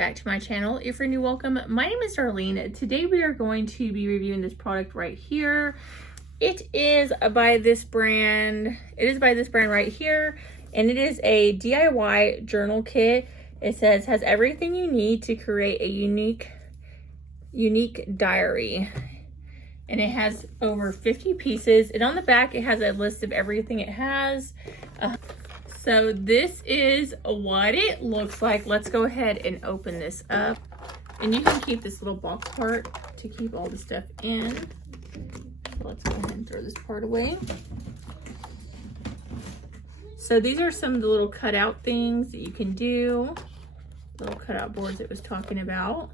back to my channel. If you're new, welcome. My name is Darlene. Today we are going to be reviewing this product right here. It is by this brand. It is by this brand right here, and it is a DIY journal kit. It says has everything you need to create a unique diary, and it has over 50 pieces. And on the back it has a list of everything it has. So this is what it looks like. Let's go ahead and open this up. And you can keep this little box part to keep all the stuff in. So let's go ahead and throw this part away. So these are some of the little cutout things that you can do. Little cutout boards it was talking about.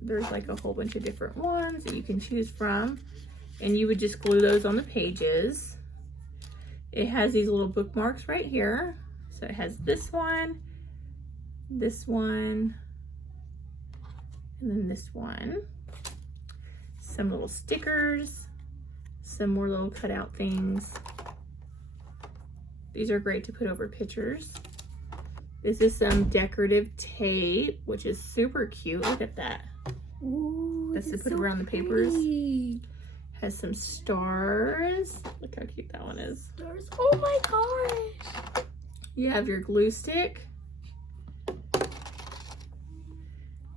There's like a whole bunch of different ones that you can choose from. And you would just glue those on the pages. It has these little bookmarks right here. So it has this one, and then this one. Some little stickers, some more little cutout things. These are great to put over pictures. This is some decorative tape, which is super cute. Look at that. Ooh, that's to put around the papers. Has some stars. Look how cute that one is. Stars. Oh my gosh. You have your glue stick.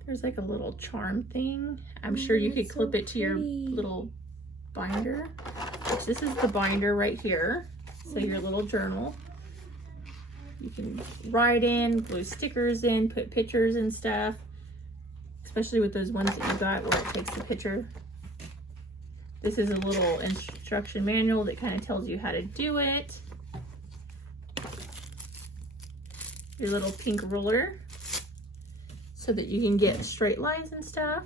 There's like a little charm thing. I'm sure you could clip it to your little binder. Which this is the binder right here. So your little journal. You can write in, glue stickers in, put pictures and stuff. Especially with those ones that you got where it takes the picture. This is a little instruction manual that kind of tells you how to do it. Your little pink ruler so that you can get straight lines and stuff.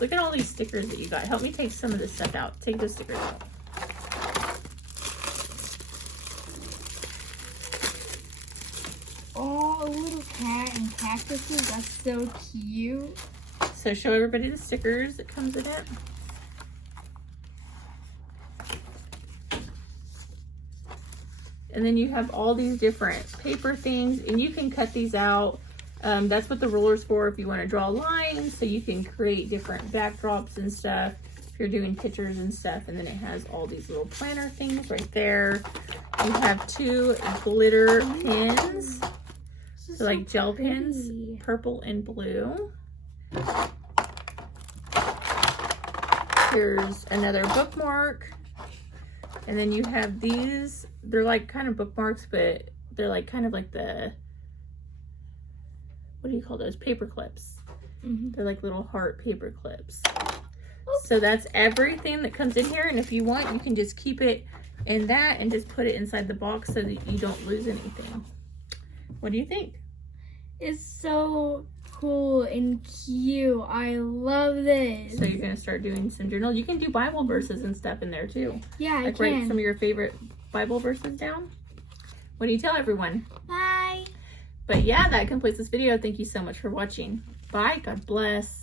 Look at all these stickers that you got. Help me take some of this stuff out. Take those stickers out. Oh, a little cat and cactuses. That's so cute. So show everybody the stickers that comes in it. And then you have all these different paper things, and you can cut these out. That's what the ruler's for if you want to draw lines, so you can create different backdrops and stuff if you're doing pictures and stuff. And then it has all these little planner things right there. You have two glitter pins, so like gel pens, purple and blue. Here's another bookmark. And then you have these, they're like kind of bookmarks, but they're like kind of like the, what do you call those? Paper clips. They're like little heart paper clips. So that's everything that comes in here. And if you want, you can just keep it in that and just put it inside the box so that you don't lose anything. What do you think? It's so cool and cute. I love this. So you're gonna start doing some journal. You can do Bible verses and stuff in there too. Yeah, like I can. Write some of your favorite Bible verses down. What do you tell everyone? Bye. But yeah, that completes this video. Thank you so much for watching. Bye. God bless.